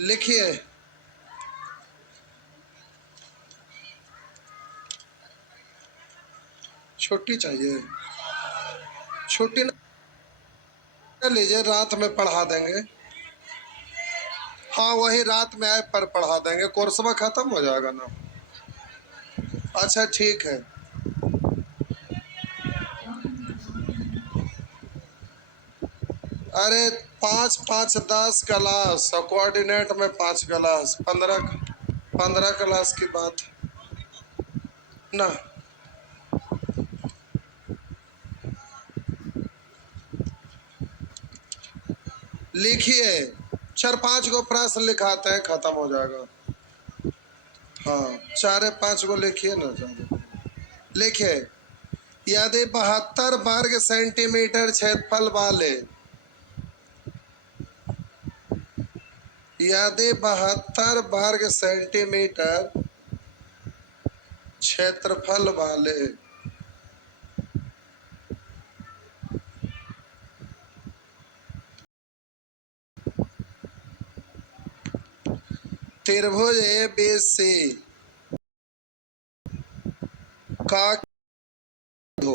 लिखिए। छुट्टी चाहिए? छुट्टी न लीजिए, रात में पढ़ा देंगे। हाँ, वही रात में आए पर पढ़ा देंगे, कोर्सवा खत्म हो जाएगा ना। अच्छा ठीक है। अरे 5 5 10 क्लास और कोऑर्डिनेट में 5 क्लास, 15 15 क्लास की बात ना। लिखिए, 4 5 गो प्रश्न लिखाते हैं, खत्म हो जाएगा। हाँ, 4 5 गो लिखिए ना ज्यादा। लिखिए, यदि 72 वर्ग सेंटीमीटर क्षेत्रफल वाले, यदि 72 वर्ग सेंटीमीटर क्षेत्रफल वाले त्रिभुज ABC का हो,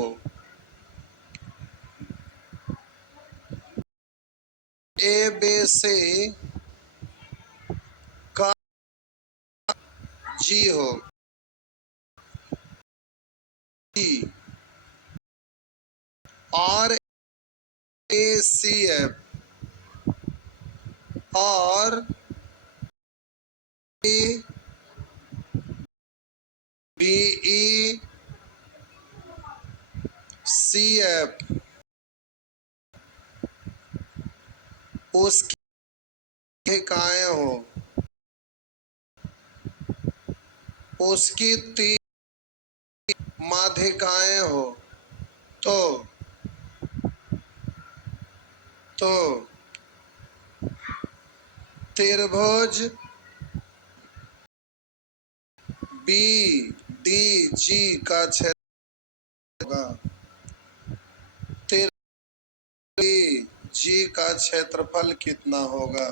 ABC का G हो, G और ACF और BECF उसकी इकाएं हो, उसकी 3 माध्यिकाएं हो, तो त्रिभुज BDG का क्षेत्र होगा। जी का क्षेत्रफल कितना होगा?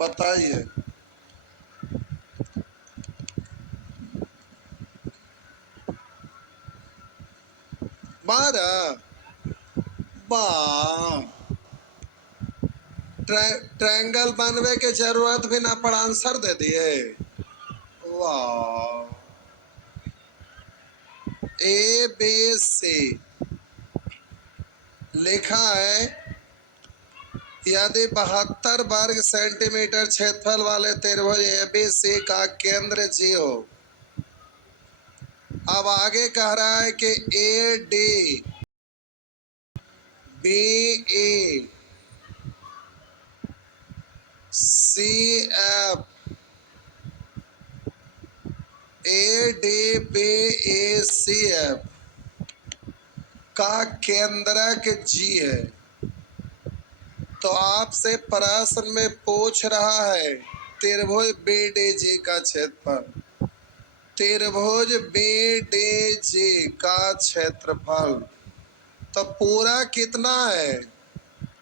बताइए। 12। वाह, ट्रायंगल बनवे के जरूरत भी ना पड़ा, आंसर दे दिए। वाह। ABC लिखा है, यदि 72 वर्ग सेंटीमीटर क्षेत्रफल वाले त्रिभुज ABC का केंद्र G हो। अब आगे कह रहा है कि AD BE CF ADBECF का केंद्रक G है। तो आपसे प्रश्न में पूछ रहा है त्रिभुज BDG का क्षेत्रफल, त्रिभुज BDG का क्षेत्रफल तो पूरा कितना है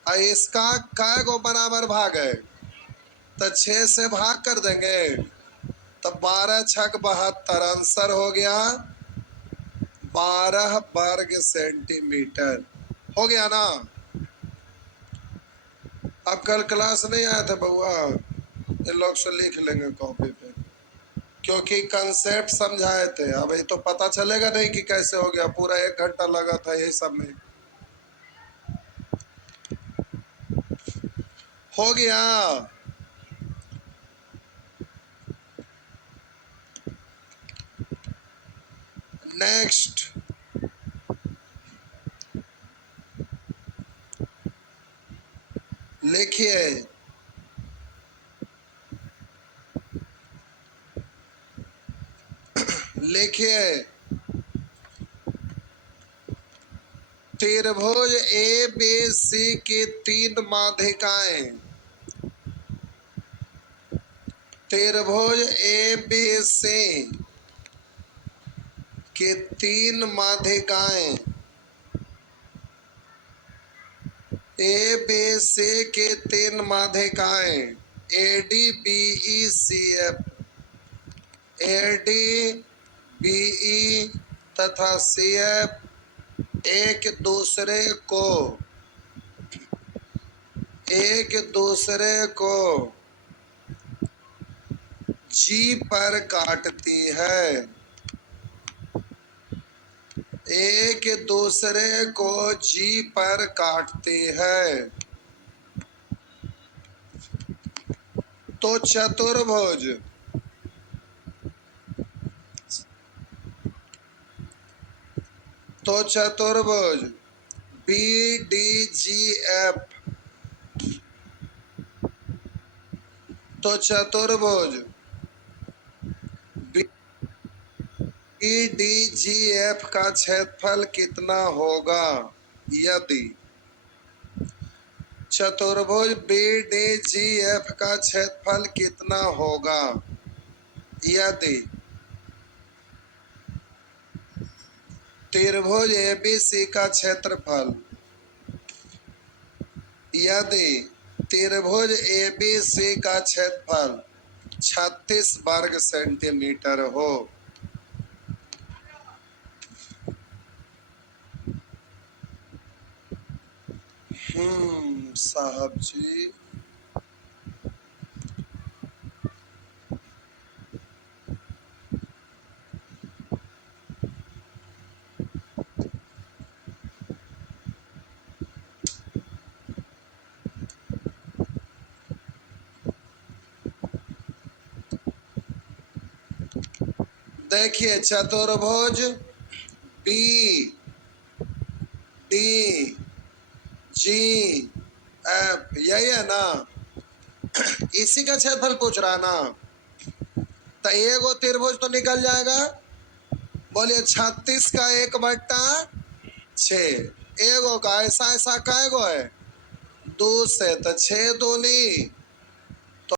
और इसका कै गो बराबर भाग है? तो 6 से भाग कर देंगे तो 12 छक 72, आंसर हो गया 12 वर्ग सेंटीमीटर। हो गया ना? अब कल क्लास नहीं आया था बउआ, ये लोग से लिख लेंगे कॉपी पे, क्योंकि कंसेप्ट समझाए थे। अब ये तो पता चलेगा नहीं कि कैसे हो गया, पूरा 1 घंटा लगा था यही सब में। हो गया। नेक्स्ट, लिखिए, लिखिए, त्रिभुज ABC की 3 माध्यिकाएं, त्रिभुज ABC की 3 माध्यिकाएं ए बी सी के तीन माध्यिकाएं A D B E C F, A D B E तथा सी एफ एक दूसरे को जी पर काटती है, एक दूसरे को जी पर काटती है। तो चतुर्भुज बी डी जी एफ, तो चतुर्भुज बी डी जी एफ का क्षेत्रफल कितना होगा यदि चतुर्भुज बी डी जी एफ का क्षेत्रफल कितना होगा यदि त्रिभुज एबीसी का क्षेत्रफल, यदि त्रिभुज एबीसी का क्षेत्रफल 36 वर्ग सेंटीमीटर हो। साहब जी, देखिए चतुर्भुज बी डी जी एफ यही है ना, इसी का क्षेत्रफल पूछ रहा ना, तो एगो त्रिभुज तो निकल जाएगा। बोलिए 36 का 1/6, एगो का ऐसा ऐसा कैगो है 2 से, तो 6 दूनी तो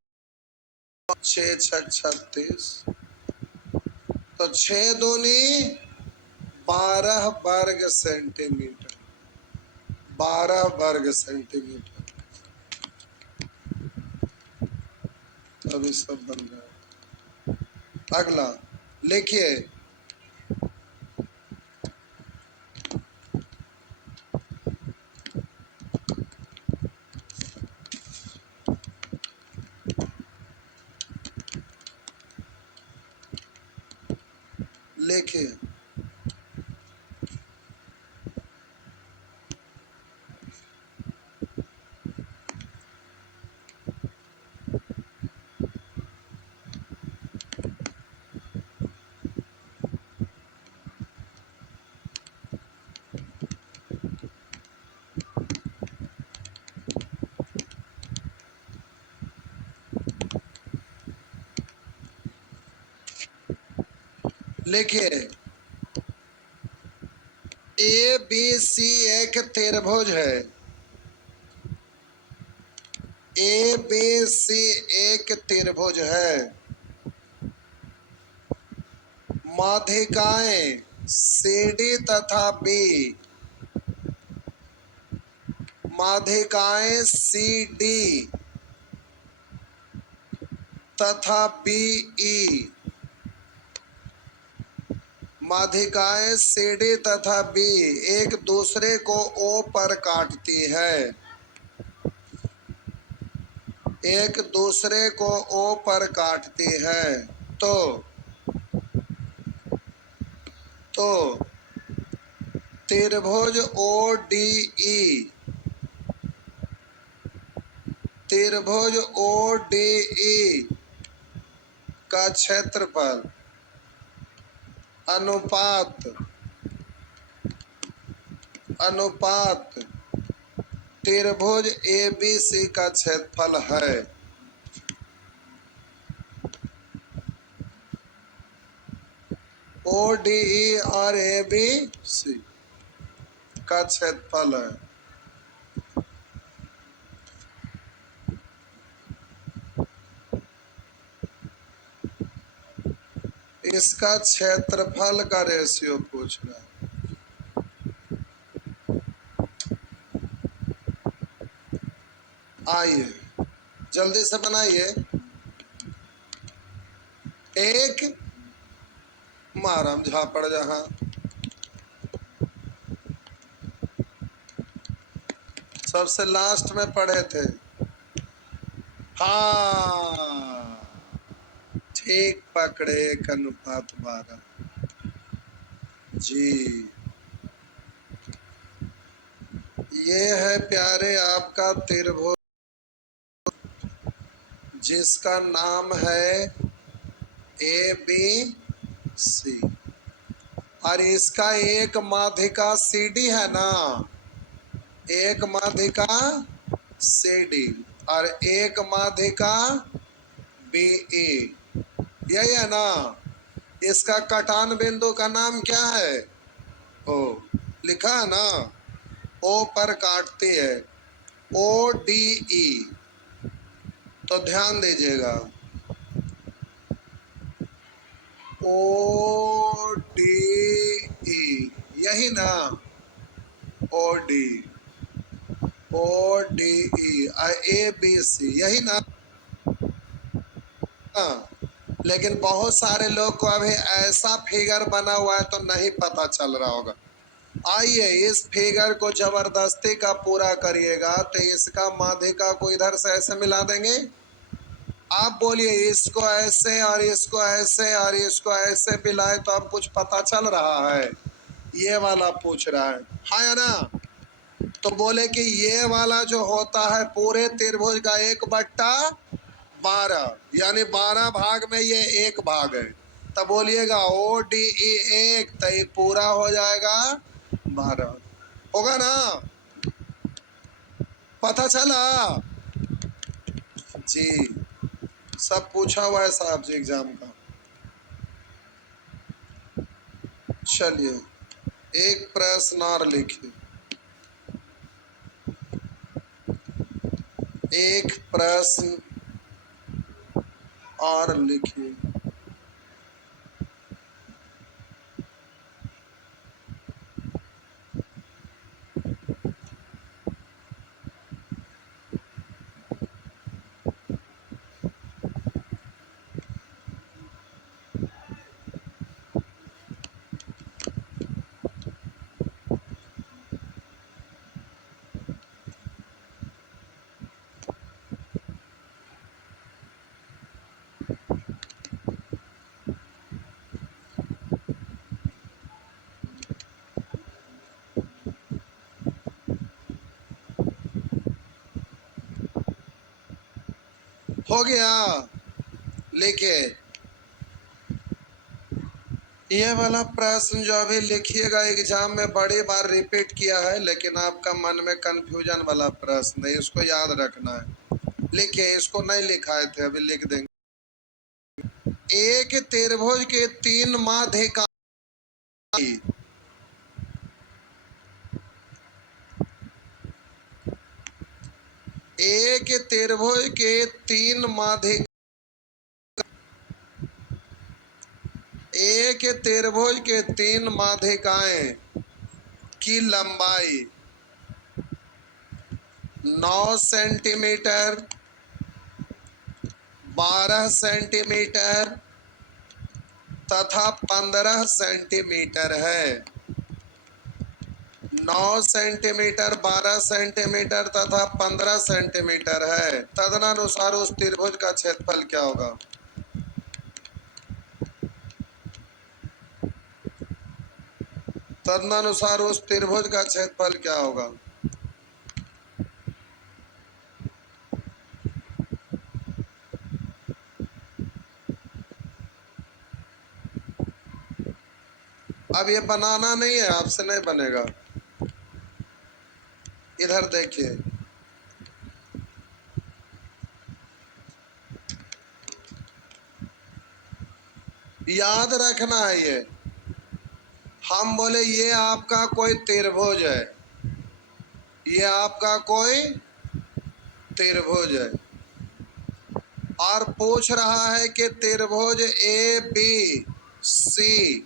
6 6 36, तो 6 दूनी 12 वर्ग सेंटीमीटर, 12 वर्ग सेंटीमीटर। अभी सब बन गया। अगला लिखिए, लिखिए लिखिए ए बी सी एक त्रिभुज है, ए बी सी एक त्रिभुज है। माध्यिकाएं सी डी तथा बी, माध्यिकाएं सी डी तथा बी ई, माध्यिकाएं सी डी तथा बी एक दूसरे को ओ पर काटती है, एक दूसरे को ओ पर काटती है। तो त्रिभुज ओ डी ई, त्रिभुज ओ डी ई का क्षेत्रफल अनुपात त्रिभुज ए बी सी का क्षेत्रफल है। ओ डी ई और ए बी सी का क्षेत्रफल है। इसका क्षेत्रफल का रेशियो पूछ रहा है। आइए जल्दी से बनाइए। एक मारम झापड़ जहां सबसे लास्ट में पढ़े थे। हाँ ठीक पकड़े, एक अनुपात 12। जी ये है प्यारे आपका त्रिभुज जिसका नाम है ए बी सी, और इसका एक माध्यिका सी डी है ना, एक माध्यिका सी डी और एक माध्यिका बी ई, यही है ना। इसका कटान बिंदु का नाम क्या है? ओ लिखा है ना, ओ पर काटती है, ओ डी ई। तो ध्यान दीजिएगा, ओ डी ई, यही ना, O D, O D E, A B C, यही ना। लेकिन बहुत सारे लोग को अभी ऐसा फिगर बना हुआ है तो नहीं पता चल रहा होगा। आइए इस फिगर को जबरदस्ती का पूरा करिएगा। तो इसका माध्यिका को इधर से ऐसे मिला देंगे। आप बोलिए इसको ऐसे और इसको ऐसे और इसको ऐसे मिलाए तो अब कुछ पता चल रहा है? ये वाला पूछ रहा है, हाँ या ना? तो बोले कि ये वाला जो होता है पूरे त्रिभुज का 1/12, यानी 12 भाग में ये एक भाग है। तब बोलिएगा ओ डी ई एक, तो ये पूरा हो जाएगा 12, होगा ना? पता चला जी? सब पूछा हुआ है साहब जी एग्जाम का। चलिए एक प्रश्न और लिखिए, एक प्रश्न और लिखिए। हो गया, लिखिए। ये वाला प्रश्न जो अभी लिखिएगा एग्जाम में बड़ी बार रिपीट किया है, लेकिन आपका मन में कंफ्यूजन वाला प्रश्न है, इसको याद रखना है। लिखिए, इसको नहीं लिखाए थे अभी लिख देंगे। एक त्रिभुज के 3 माध्यिका, एक त्रिभुज के 3 माध्यिका, एक त्रिभुज के 3 माध्यिकाएं की लंबाई 9 सेंटीमीटर, 12 सेंटीमीटर तथा 15 सेंटीमीटर है। 9 सेंटीमीटर, 12 सेंटीमीटर तथा 15 सेंटीमीटर है। तदनुसार उस त्रिभुज का क्षेत्रफल क्या होगा? तदनुसार उस त्रिभुज का क्षेत्रफल क्या होगा? अब ये बनाना नहीं है, आपसे नहीं बनेगा। इधर देखिए, याद रखना है ये। हम बोले ये आपका कोई त्रिभुज है, ये आपका कोई त्रिभुज है, और पूछ रहा है कि त्रिभुज ए बी सी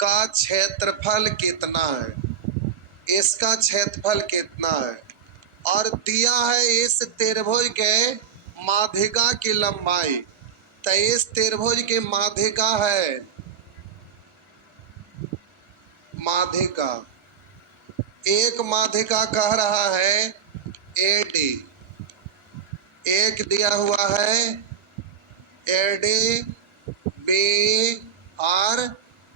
का क्षेत्रफल कितना है, इसका क्षेत्रफल कितना है। और दिया है इस त्रिभुज के माध्यिका की लंबाई। तो इस त्रिभुज की माध्यिका है, माध्यिका, एक माध्यिका कह रहा है AD, एक दिया हुआ है AD BR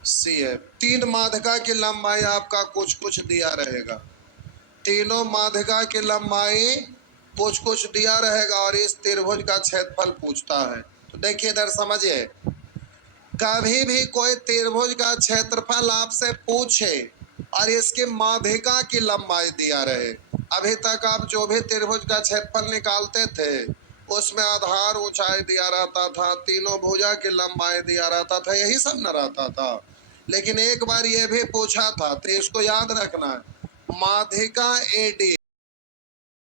CF। तीन माध्यिका की लंबाई आपका कुछ कुछ दिया रहेगा, तीनों माध्यिका की लंबाई कुछ कुछ दिया रहेगा और इस त्रिभुज का क्षेत्रफल पूछता है। तो देखिए इधर समझिए, कभी भी कोई त्रिभुज का क्षेत्रफल आपसे पूछे और इसकी माध्यिका की लंबाई दिया रहे, अभी तक आप जो भी त्रिभुज का क्षेत्रफल निकालते थे उसमें आधार ऊंचाई दिया रहता था, तीनों भुजा की लंबाई दिया रहता था, यही सब न रहता था। लेकिन एक बार यह भी पूछा था, तो इसको याद रखना है, माध्यिका AD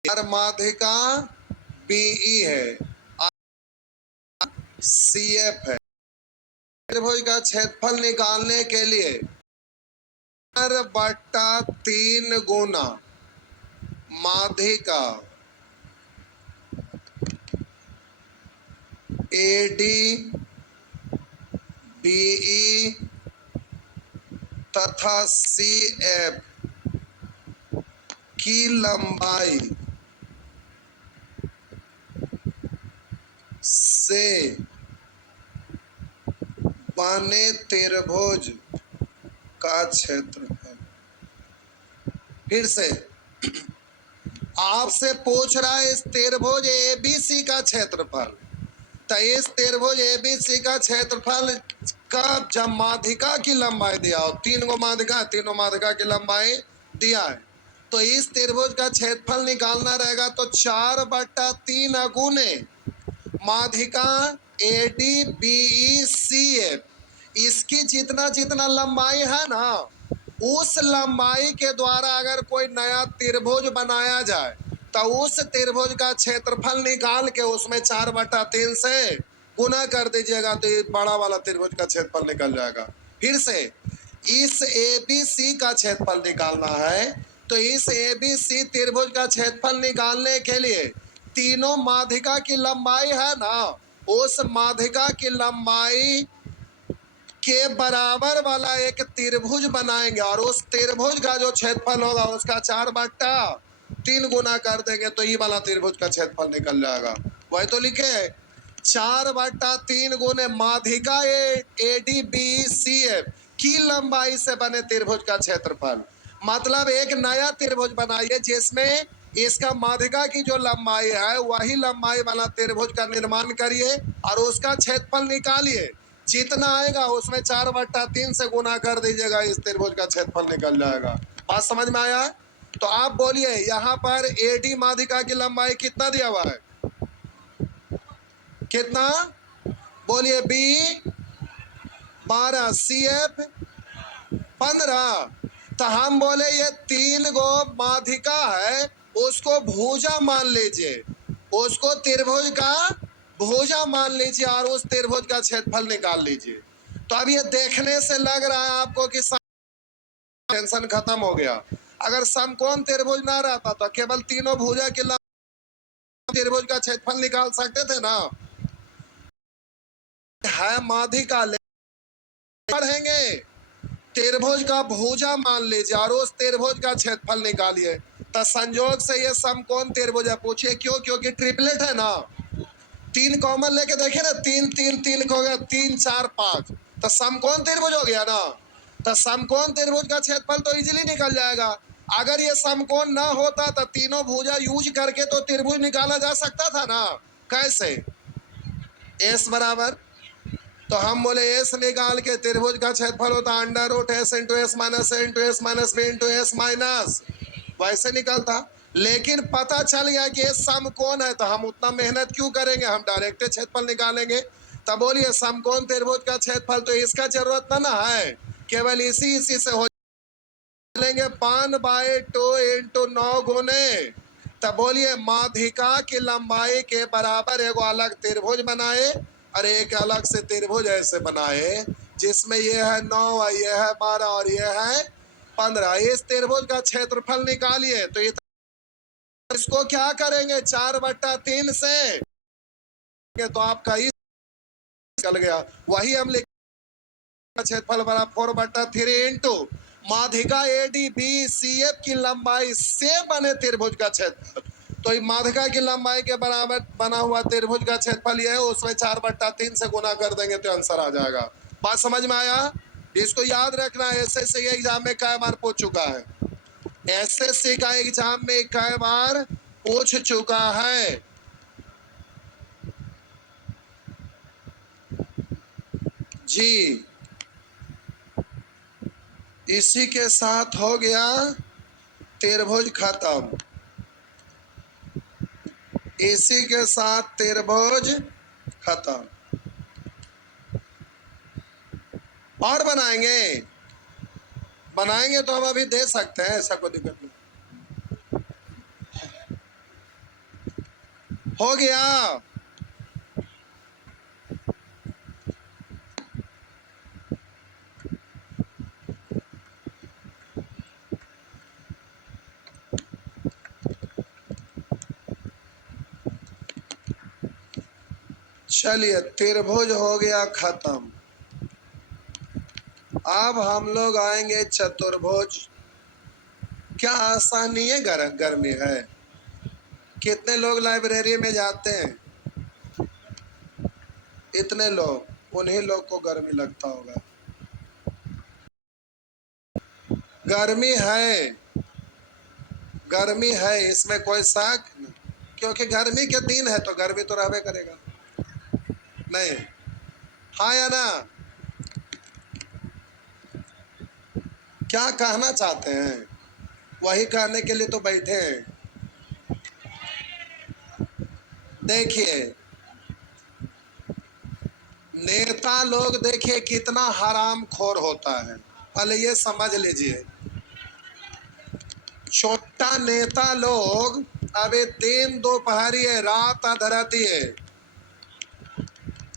और माध्यिका BE है, CF है। त्रिभुज का क्षेत्रफल निकालने के लिए 4/3 गुना माध्यिका AD BE तथा CF की लंबाई से बने त्रिभुज का क्षेत्रफल। फिर से आपसे पूछ रहा है इस त्रिभुज ABC का क्षेत्रफल। तो इस त्रिभुज ABC का क्षेत्रफल का जब माध्यिका की लंबाई दिया हो, तीन गो माध्यिका, तीनों माध्यिका की लंबाई दिया है, तो इस त्रिभुज का क्षेत्रफल निकालना रहेगा। तो 4/3 गुने माध्यिका AD BE CF, इसकी जितना जितना लंबाई है ना, उस लंबाई के द्वारा अगर कोई नया त्रिभुज बनाया जाए तो उस त्रिभुज का क्षेत्रफल निकाल के उसमें 4/3 से गुना कर दीजिएगा, तो ये बड़ा वाला त्रिभुज का क्षेत्रफल निकल जाएगा। फिर से इस ABC का क्षेत्रफल निकालना है, तो इस ABC त्रिभुज का क्षेत्रफल निकालने के लिए तीनों माध्यिका की लंबाई है ना, उस माध्यिका की लंबाई के बराबर वाला एक त्रिभुज बनाएंगे और उस त्रिभुज का जो क्षेत्रफल होगा उसका 4/3 गुना कर देंगे, तो ये वाला त्रिभुज का क्षेत्रफल निकल जाएगा। वही तो लिखे 4/3 गुने माध्यिका AD BE CF की लंबाई से बने त्रिभुज का क्षेत्रफल। मतलब एक नया त्रिभुज बनाइए जिसमें इसका माध्यिका की जो लंबाई है वही लंबाई वाला त्रिभुज का निर्माण करिए और उसका क्षेत्रफल निकालिए, जितना आएगा उसमें 4/3 से गुना कर दीजिएगा, इस त्रिभुज का क्षेत्रफल निकल जाएगा। बात समझ में आया? तो आप बोलिए यहाँ पर AD माध्यिका की लंबाई कितना दिया हुआ है, कितना बोलिए? B 12, CF 15। तो हम बोले ये 3 गो माध्यिका है, उसको भुजा मान लीजिए, उसको त्रिभुज का भुजा मान लीजिए और उस त्रिभुज का क्षेत्रफल निकाल लीजिए। तो अब ये देखने से लग रहा है आपको कि टेंशन खत्म हो गया। अगर समकोण त्रिभुज ना रहता तो केवल तीनों भुजा के त्रिभुज का क्षेत्रफल निकाल सकते थे ना। है माध्यिका पढ़ेंगे, त्रिभुज का भुजा मान लीजिए और उस त्रिभुज का क्षेत्रफल निकालिए। तो संयोग से ये समकोण त्रिभुज है। पूछिए क्यों? क्योंकि ट्रिपलेट है ना, 3 कॉमन लेके देखे ना, 3 3 3 हो गया, 3 4 5, तो समकोण त्रिभुज हो गया ना। तो समकोण त्रिभुज का क्षेत्रफल तो इजीली निकल जाएगा। अगर ये समकोण ना होता तो तीनों भुजा यूज करके तो त्रिभुज निकाला जा सकता था ना। कैसे? S बराबर, तो हम बोले S निकाल के त्रिभुज का क्षेत्रफल होता √S × S - A × S - B × S minus, वैसे निकलता। लेकिन पता चल गया कि ये समकोण है, तो हम उतना मेहनत क्यों करेंगे, हम डायरेक्ट क्षेत्रफल निकालेंगे। तब बोलिए समकोण त्रिभुज का क्षेत्रफल, तो इसका जरूरत ना है, केवल इसी से हो लेंगे 5/2 × 9 गुने। तब बोलिए माध्यिका की लंबाई के बराबर एगो अलग त्रिभुज बनाए और एक अलग से त्रिभुज ऐसे बनाए जिसमें ये है 9 और ये है 12 और ये है 15। इस त्रिभुज का क्षेत्रफल निकालिए तो ये इसको क्या करेंगे 4/3 से, तो आपका ही निकल गया। वही हम लिख क्षेत्रफल बड़ा 4/3 इंटू माध्यिका ADBCF की लंबाई से बने त्रिभुज का क्षेत्रफल। तो माध्यिका की लंबाई के बराबर बना हुआ त्रिभुज का क्षेत्रफल यह है, उसमें 4/3 से गुना कर देंगे तो आंसर आ जाएगा। बात समझ में आया? इसको याद रखना, एसएससी के एग्जाम में कई बार पूछ चुका है, एसएससी का एग्जाम में कई बार पूछ चुका है। जी, इसी के साथ हो गया त्रिभुज खत्म, इसी के साथ त्रिभुज खत्म। और बनाएंगे तो हम अभी दे सकते हैं, ऐसा कोई दिक्कत नहीं। हो गया। चलिए, त्रिभुज हो गया खत्म। अब हम लोग आएंगे चतुर्भुज। क्या आसानी है, गर्मी है? कितने लोग लाइब्रेरी में जाते हैं? इतने लोग, उन्हीं लोग को गर्मी लगता होगा। गर्मी है, गर्मी है, इसमें कोई शक नहीं, क्योंकि गर्मी के दिन है तो गर्मी तो रहबे करेगा। नहीं, हाँ या ना? क्या कहना चाहते हैं? वही कहने के लिए तो बैठे हैं। देखिए, नेता लोग देखिए कितना हरामखोर होता है, पहले ये समझ लीजिए। छोटा नेता लोग अबे दिन दोपहरी रात अधरती है,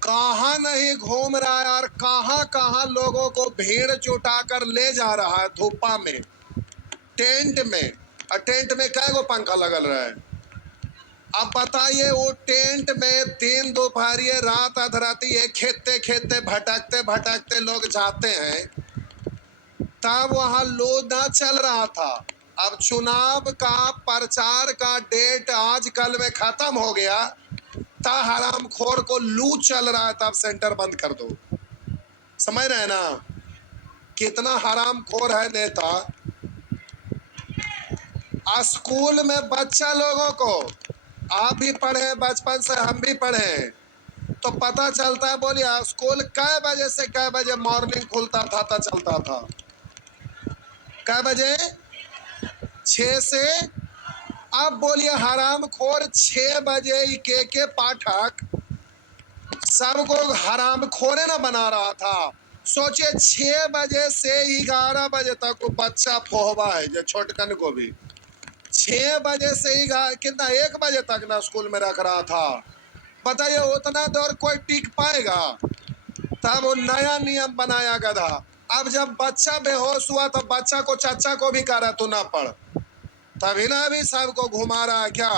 कहाँ नहीं घूम रहा है और कहाँ कहाँ लोगों को भीड़ जुटाकर ले जा रहा है धूपा में, टेंट में। और टेंट में कै गो पंखा लगल रहा है? अब बताइए, वो टेंट में दिन दोपहरी रात अधराती है, खेते खेते भटकते भटकते लोग जाते हैं, तब वहां लोधा चल रहा था। अब चुनाव का प्रचार का डेट आजकल में खत्म हो गया, ता हरामखोर को लू चल रहा है, तब सेंटर बंद कर दो। समझ रहे हैं ना कितना हरामखोर है नेता? स्कूल में बच्चा लोगों को, आप भी पढ़े बचपन से, हम भी पढ़े, तो पता चलता है। बोलिए, स्कूल कै बजे से कै बजे मॉर्निंग खुलता था तो चलता था? कै बजे? 6 से। अब बोलिए हरामखोर 6 बजे के पाठक सबको हरामखोरे ना बना रहा था। सोचिए, 6 बजे से 11 बजे तक वो बच्चा फोहबा है जो छोटकन को भी 6 बजे से ही कितना 1 बजे तक ना स्कूल में रख रहा था। बताइए, उतना देर कोई टिक पाएगा? तब वो नया नियम बनाया गधा। अब जब बच्चा बेहोश हुआ तो बच्चा को चाचा को भी कह रहा तू ना पढ़, तभी ना अभी सबको घुमा रहा है क्या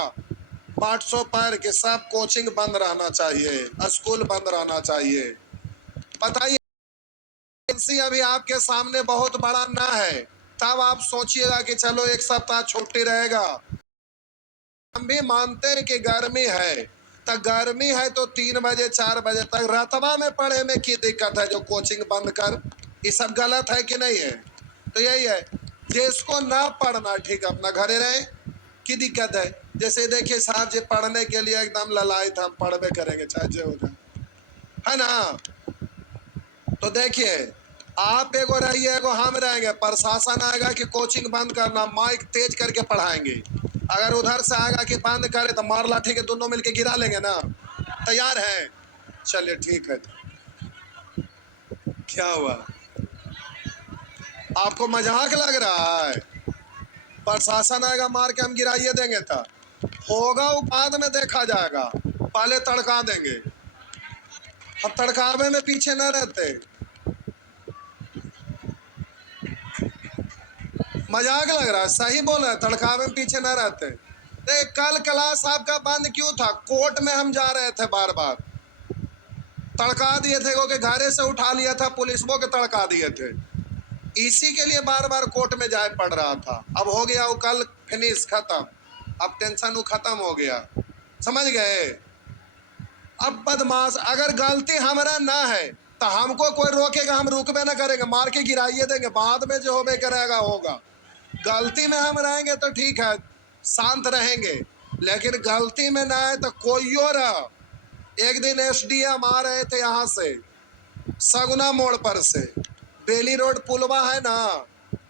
500 पैर के। सब कोचिंग बंद रहना चाहिए, स्कूल बंद रहना चाहिए। बताइए, अभी आपके सामने बहुत बड़ा ना है, तब आप सोचिएगा कि चलो 1 सप्ताह छुट्टी रहेगा। हम भी मानते हैं कि गर्मी है, तो गर्मी है तो 3 बजे 4 बजे तक रतबा में पढ़े में की दिक्कत है, जो कोचिंग बंद कर, ये सब गलत है कि नहीं है? तो यही है, जिसको ना पढ़ना ठीक अपना घरे रहे, की दिक्कत है? जैसे देखिए साहब जी पढ़ने के लिए एकदम ललायत, हम पढ़बे करेंगे चाहे जो हो जाए, है ना? तो देखिए, आप एगो रहिए, एगो हम रहेंगे, प्रशासन आएगा कि कोचिंग बंद करना, माइक तेज करके पढ़ाएंगे। अगर उधर से आएगा कि बंद करे तो मार लाठी के दोनों मिलके गिरा लेंगे ना। तैयार है? चलिए ठीक है। क्या हुआ, आपको मजाक लग रहा है? प्रशासन आएगा मार के हम गिराइए देंगे, था होगा वो बाद में देखा जाएगा, पहले तड़का देंगे। अब तड़कावे में पीछे न रहते, मजाक लग रहा है? सही बोल रहे, तड़कावे में पीछे न रहते। तो कल क्लास आपका बंद क्यों था? कोर्ट में हम जा रहे थे, बार बार तड़का दिए थे, क्योंकि घरे से उठा लिया था पुलिस वो के तड़का दिए थे, इसी के लिए बार बार कोर्ट में जाए पड़ रहा था। अब हो गया वो कल फिनिश, खत्म, अब टेंशन वो खत्म हो गया, समझ गए? अब बदमाश, अगर गलती हमारा ना है तो हमको कोई रोकेगा, हम रुकबे ना करेंगे, मार के गिराइए देंगे, बाद में जो होबे करेगा होगा। गलती में हम रहेंगे तो ठीक है, शांत रहेंगे, लेकिन गलती में ना है तो कोई और। एक दिन एसडीएम आ रहे थे यहाँ से सगुना मोड़ पर से, बेली रोड पुलवा है ना,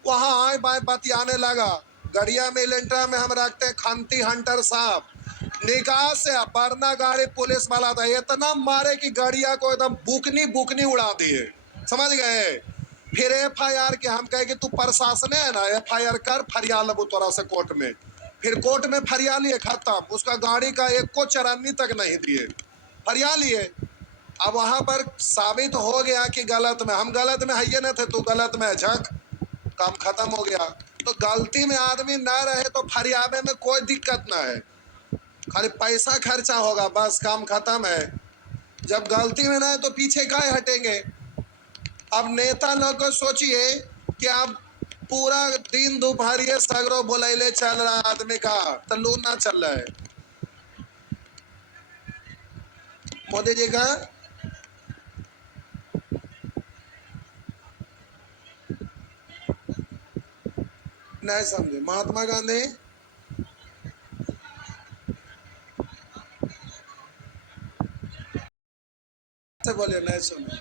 वहां आए बाएं बतियाने लगा। गड़िया में इलेंट्रा में हम रखते हैं खंती हंटर साहब, निकाह से वरना गाड़ी पुलिस वाला था, इतना मारे कि गाड़िया को एकदम बुकनी बुकनी उड़ा दिए, समझ गए? फिर एफआईआर के हम कहे कि तू प्रशासन है ना, एफआईआर कर, फरियाद लब तोरा से कोर्ट में। फिर कोर्ट में फरियाद लिए, खत्म, उसका गाड़ी का एक को चरानी तक नहीं दिए, फरियाद लिए। अब वहां पर साबित हो गया कि गलत में, हम गलत में है न थे, तू गलत में, झक, काम खत्म हो गया। तो गलती में आदमी ना रहे तो फरियादे में कोई दिक्कत ना है, खाली पैसा खर्चा होगा, बस काम खत्म है। जब गलती में ना है तो पीछे काहे हटेंगे? अब नेता लोग को सोचिए कि अब पूरा दिन दोपहर सगरो बोलैले चल रहा आदमी का, तो लू ना चल रहा है मोदी जी का। नहीं समझे? महात्मा गांधी से बोले, नहीं सुने?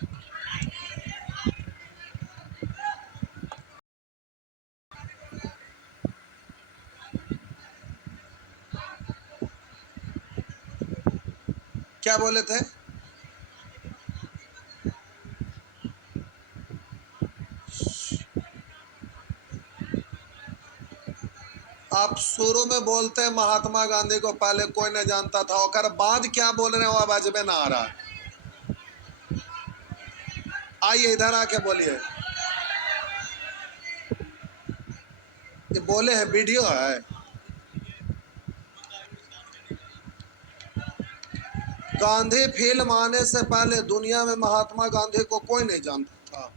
क्या बोले थे? आप शुरू में बोलते हैं महात्मा गांधी को पहले कोई नहीं जानता था, और बाद क्या बोल रहे हैं वो आवाज में ना आ रहा है। आइए इधर आके बोलिए, ये बोले हैं, वीडियो है। गांधी फिल्म आने से पहले दुनिया में महात्मा गांधी को कोई नहीं जानता था।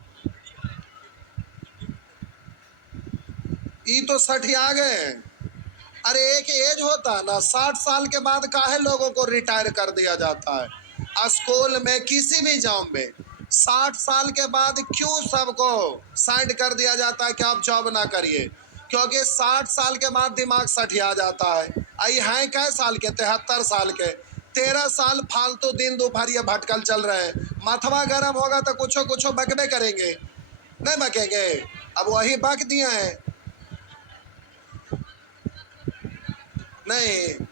ये तो 60 आ गए हैं। अरे एक एज होता है ना, 60 साल के बाद काहे लोगों को रिटायर कर दिया जाता है? स्कूल में किसी भी जॉब में 60 साल के बाद क्यों सबको साइड कर दिया जाता है कि आप जॉब ना करिए? क्योंकि 60 साल के बाद दिमाग सठिया जाता है। आई हैं कै साल के? 73 साल के। 13 साल फालतू दिन दोपहर ये भटकल चल रहे हैं। माथवा गर्म होगा तो कुछो कुछो बकबे करेंगे, नहीं बकेंगे? अब वही बक दिए हैं। नहीं,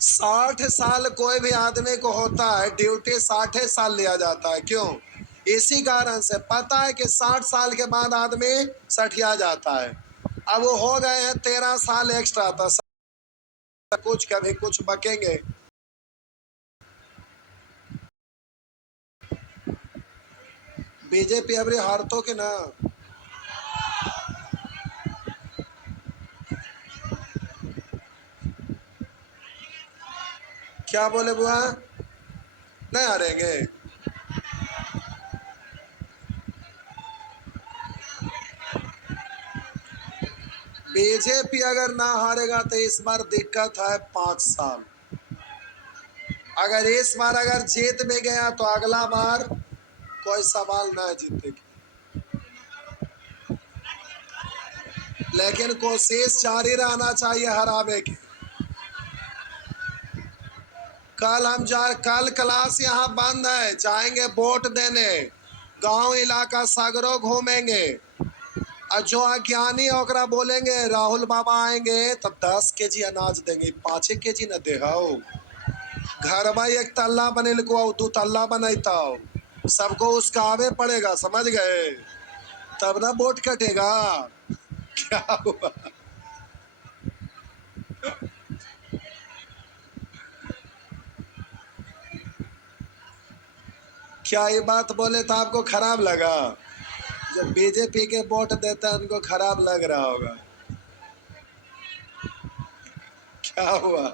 60 साल कोई भी आदमी को होता है, ड्यूटी 60 साल लिया जाता है। क्यों? इसी कारण से पता है कि 60 साल के बाद आदमी सठिया जाता है। अब वो हो गए हैं 13 साल एक्स्ट्रा, तो कुछ कभी कुछ बकेंगे। बीजेपी अबरी हार तो कि ना? क्या बोले बुआ? नहीं हारेंगे? बीजेपी अगर ना हारेगा तो इस बार दिक्कत है 5 साल। अगर इस बार अगर जीत भी गया तो अगला बार कोई सवाल ना जीतेगी, लेकिन कोशिश जारी रहना चाहिए हरावे की। कल क्लास यहाँ बंद है, जाएंगे वोट देने, गांव इलाका सगरो घूमेंगे, और जो अज्ञानी ओकरा बोलेंगे राहुल बाबा आएंगे तो 10 केजी अनाज देंगे, 5 केजी न दे। घर भाई एक तल्ला बनेल को 2 तल्ला बनता, सबको उसका आवे पड़ेगा, समझ गए? तब ना वोट कटेगा। क्या हुआ? क्या ये बात बोले तो आपको खराब लगा? जब बीजेपी के वोट देता है उनको खराब लग रहा होगा। क्या हुआ?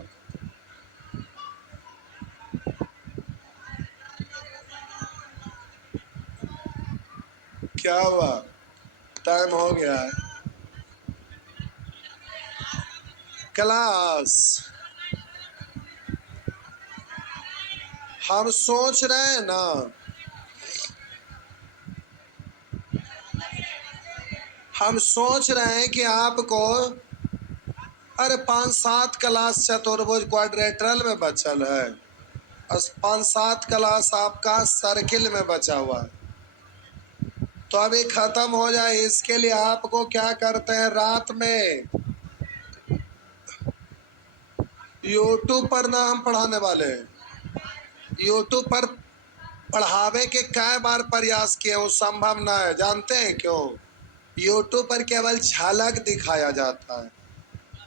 क्या हुआ? टाइम हो गया है। क्लास हम सोच रहे हैं ना, हम सोच रहे हैं कि आपको, अरे 5-7 क्लास चतुर्भुज क्वाड्रेटरल में बचल है, 5-7 क्लास आपका सर्किल में बचा हुआ है। तो अभी खत्म हो जाए इसके लिए आपको क्या करते हैं, रात में यूट्यूब पर ना हम पढ़ाने वाले हैं। यूट्यूब पर पढ़ावे के कई बार प्रयास किए, वो संभव ना है। जानते हैं क्यों? यूट्यूब पर केवल झलक दिखाया जाता है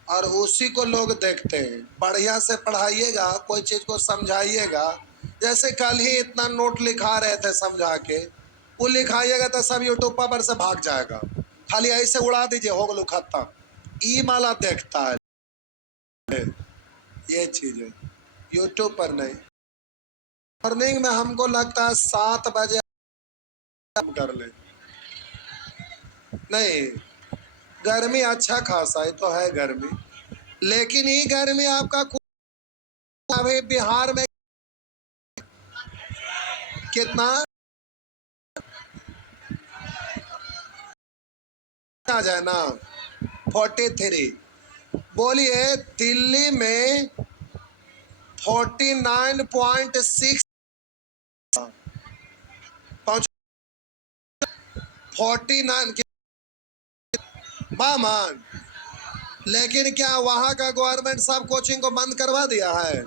और उसी को लोग देखते हैं। बढ़िया से पढ़ाइएगा, कोई चीज को समझाइएगा, जैसे कल ही इतना नोट लिखा रहे थे समझा के, वो लिखाइएगा तो सब यूट्यूब पर से भाग जाएगा। खाली ऐसे उड़ा दीजिए, हो गलो खत्म। ई माला देखता है, ये चीज है, यूट्यूब पर नहीं। मॉर्निंग में हमको लगता है 7 बजे हम कर ले। नहीं, गर्मी अच्छा खासा है तो है गर्मी, लेकिन ये गर्मी आपका अभी बिहार में कितना आ जाए ना, 43। बोलिए दिल्ली में 49.6 पहुंच, 49 मामान। लेकिन क्या वहां का गवर्नमेंट सब कोचिंग को बंद करवा दिया है?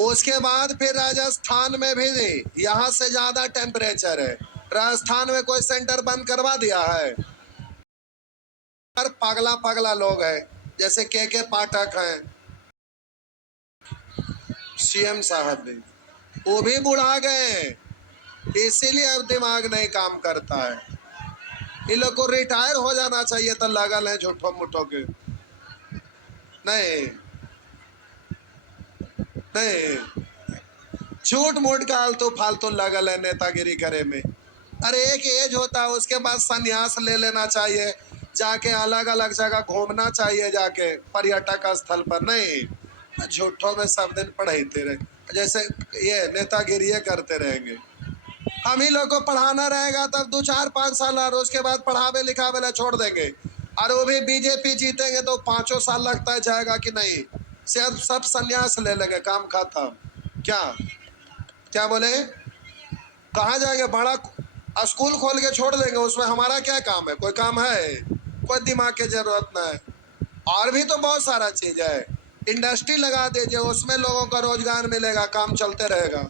उसके बाद फिर राजस्थान में भी यहाँ से ज्यादा टेम्परेचर है, राजस्थान में कोई सेंटर बंद करवा दिया है? पगला पगला लोग हैं, जैसे के पाठक हैं, सीएम साहब भी, वो भी बुढ़ा गए, इसीलिए अब दिमाग नहीं काम करता है। इन लोग को रिटायर हो जाना चाहिए तो लगल है झूठो मुठो के। नहीं नहीं, झूठ मूठ का आलतू फालतू लगल है नेतागिरी करे में। अरे एक एज होता है, उसके बाद संन्यास ले लेना चाहिए, जाके अलग अलग जगह घूमना चाहिए, जाके पर्यटक स्थल पर। नहीं, झूठों में सब दिन पढ़ाते रहे, जैसे ये नेतागिरी करते रहेंगे। हम ही लोग को पढ़ाना रहेगा तब 2-4-5 साल, और उसके बाद पढ़ावे लिखावे ला छोड़ देंगे, और वो भी बीजेपी जीतेंगे तो 5 साल लगता जाएगा कि नहीं, सब संन्यास ले लेंगे, काम खत्म। क्या क्या बोले? कहाँ जाएंगे? बड़ा स्कूल खोल के छोड़ देंगे, उसमें हमारा क्या काम है? कोई काम है? कोई दिमाग की जरूरत नहीं है। और भी तो बहुत सारा चीज है, इंडस्ट्री लगा दीजिए, उसमें लोगों का रोजगार मिलेगा, काम चलते रहेगा।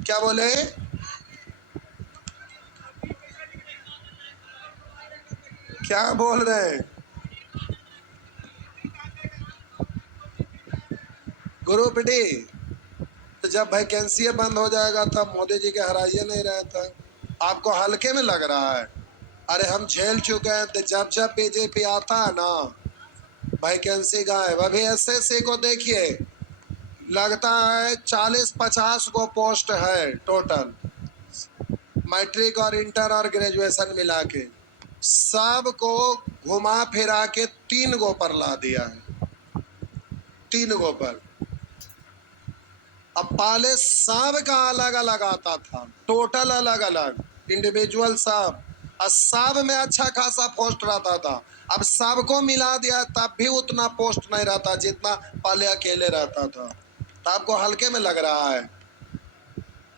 क्या बोले? क्या बोल रहे हैं? Group D? तो जब वैकेंसी बंद हो जाएगा तब मोदी जी के हराइए नहीं रहता। आपको हल्के में लग रहा है? अरे हम झेल चुके हैं, तो जब जब बीजेपी आता है ना, वैकेंसी गायब। अभी एसएससी को देखिए, लगता है 40-50 को पोस्ट है टोटल, मैट्रिक और इंटर और ग्रेजुएशन मिला के, सबको घुमा फिरा के 3 गो पर ला दिया है, 3 गो पर। अब पहले सब का अलग अलग आता था, टोटल अलग अलग, इंडिविजुअल सब, और सब में अच्छा खासा पोस्ट रहता था। अब सबको मिला दिया तब भी उतना पोस्ट नहीं रहता जितना पहले अकेले रहता था। तो आपको हल्के में लग रहा है?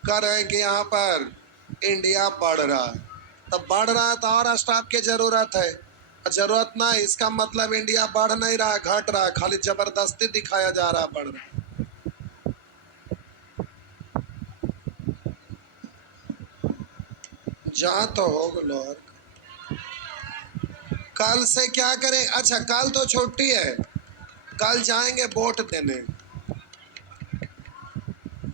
कह रहे हैं कि यहाँ पर इंडिया बढ़ रहा है, तो बढ़ रहा है तो और स्टाफ की जरूरत है। जरूरत ना, इसका मतलब इंडिया बढ़ नहीं रहा है, घट रहा है, खाली जबरदस्ती दिखाया जा रहा है बढ़ रहा है। जा तो हो गलो। कल से क्या करें? अच्छा कल तो छुट्टी है, कल जाएंगे वोट देने।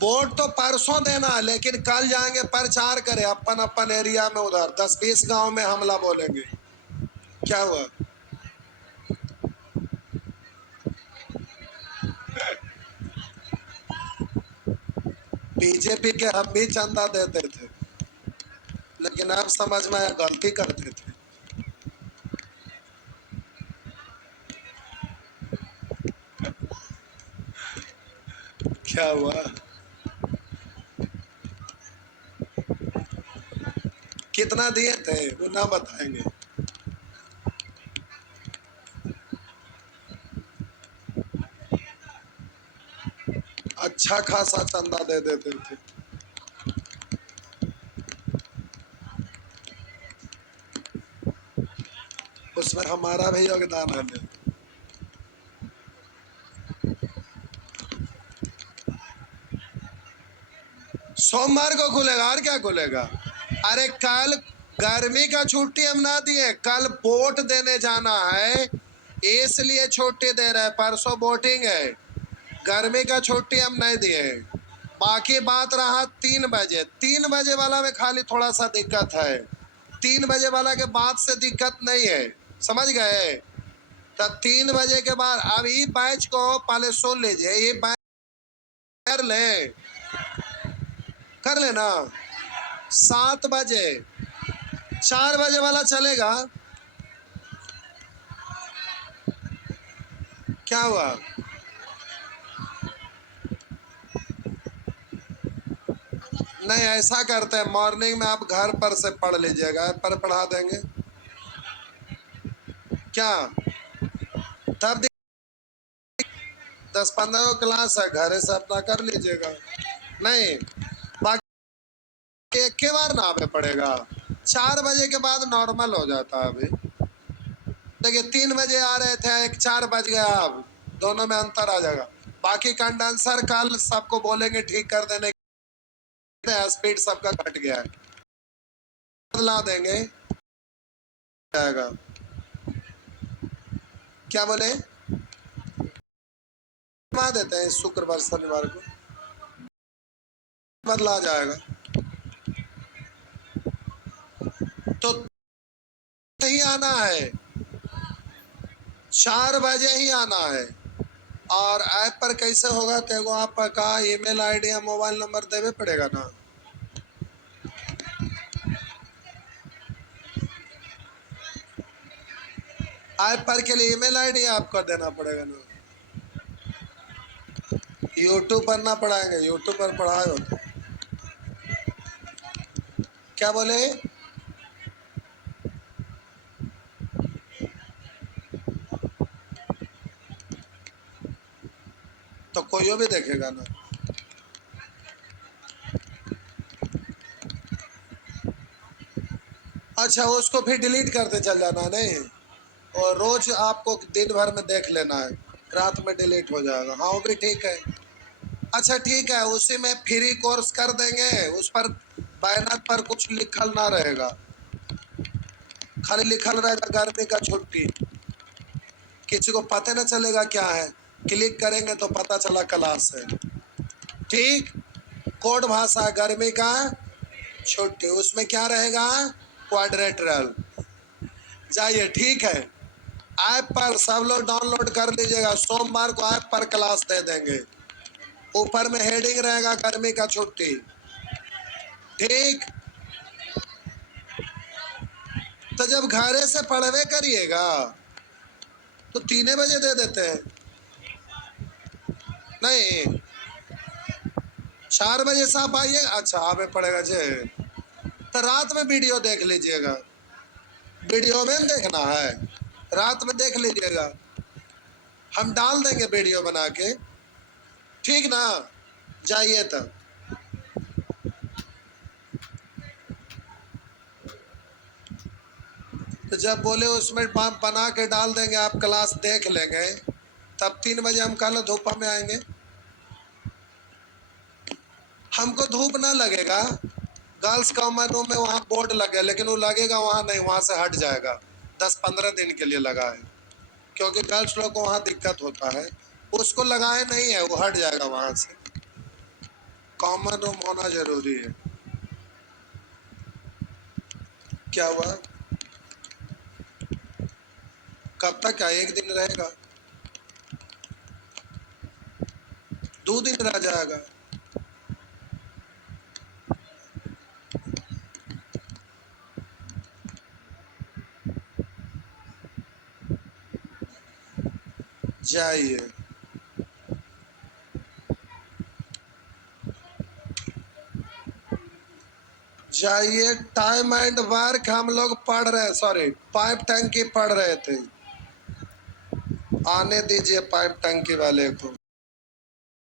वोट तो परसों देना, लेकिन कल जाएंगे प्रचार करे अपन अपन एरिया में, उधर 10-20 गांव में हमला बोलेंगे। क्या हुआ? बीजेपी के हम भी चंदा देते थे, लेकिन अब समझ में आया गलती करते थे। क्या हुआ? कितना दिए थे वो ना बताएंगे। अच्छा खासा चंदा दे देते थे। उसमें हमारा भी योगदान है। सोमवार को खुलेगा और क्या खुलेगा? अरे कल गर्मी का छुट्टी हम ना दिए, कल वोट देने जाना है इसलिए छुट्टी दे रहे हैं। परसों वोटिंग है, गर्मी का छुट्टी हम नहीं दिए। बाकी बात रहा 3 बजे, 3 बजे वाला में खाली थोड़ा सा दिक्कत है। 3 बजे वाला के बाद से दिक्कत नहीं है, समझ गए? तो 3 बजे के बाद अब ये बैच को पहले सुन लीजिए, ये बैच कर लेना 7 बजे, 4 बजे वाला चलेगा। क्या हुआ? नहीं, ऐसा करते हैं मॉर्निंग में आप घर पर से पढ़ लीजिएगा, पर पढ़ा देंगे क्या? तब 10-15 क्लास है, घर से अपना कर लीजिएगा। नहीं, बाकी एक के बार ना आवे पड़ेगा। 4 बजे के बाद नॉर्मल हो जाता है। अभी देखिए 3 बजे आ रहे थे, एक 4 बज गया, अब दोनों में अंतर आ जाएगा। बाकी कंडेंसर कल सबको बोलेंगे ठीक कर देने, स्पीड सबका घट गया है, बदला देंगे जाएगा। क्या बोले? बदला देते हैं शुक्रवार शनिवार को, बदला जाएगा। तो नहीं आना है, 4 बजे ही आना है। और ऐप पर कैसे होगा? तो आपका ईमेल आईडी या मोबाइल नंबर देवे पड़ेगा ना। ऐप पर के लिए ईमेल आईडी आपको देना पड़ेगा ना। यूट्यूब पर ना पढ़ाएंगे, यूट्यूब पर पढ़ाए होते। क्या बोले? तो कोई भी देखेगा ना। अच्छा, उसको फिर डिलीट करते चल जाना नहीं, और रोज आपको दिन भर में देख लेना है, रात में डिलीट हो जाएगा। हाँ वो भी ठीक है। अच्छा ठीक है, उसी में फ्री कोर्स कर देंगे, उस पर बैनर पर कुछ लिखल ना रहेगा, खाली लिखल रहेगा गर्मी का छुट्टी, किसी को पता ना चलेगा क्या है। क्लिक करेंगे तो पता चला क्लास है। ठीक, कोड भाषा गर्मी का छुट्टी, उसमें क्या रहेगा? क्वाड्रेटरल। जाइए, ठीक है, ऐप पर सब लोग डाउनलोड कर लीजिएगा। सोमवार को ऐप पर क्लास दे देंगे, ऊपर में हेडिंग रहेगा गर्मी का छुट्टी। ठीक, तो जब घरे से पढ़वे करिएगा तो 3 बजे दे देते हैं। नहीं, 4 बजे से आप आइए। अच्छा, आवे पड़ेगा जे, तो रात में वीडियो देख लीजिएगा। वीडियो में देखना है, रात में देख लीजिएगा, हम डाल देंगे वीडियो बना के, ठीक ना? जाइए तब। तो जब बोले उसमें बना के डाल देंगे, आप क्लास देख लेंगे, तब 3 बजे हम कल धूपा में आएंगे। हमको धूप ना लगेगा, गर्ल्स कॉमन रूम में वहाँ बोर्ड लगे, लेकिन वो लगेगा वहाँ नहीं, वहाँ से हट जाएगा। 10-15 दिन के लिए लगा है, क्योंकि गर्ल्स लोग को वहाँ दिक्कत होता है। उसको लगाए नहीं है, वो हट जाएगा वहाँ से। कॉमन रूम होना जरूरी है। क्या हुआ? कब तक? क्या 1 दिन रहेगा? 2 दिन रह जाएगा। जाइए। जाइए। टाइम एंड वर्क हम लोग पढ़ रहे, सॉरी पाइप टंकी पढ़ रहे थे। आने दीजिए पाइप टंकी वाले को।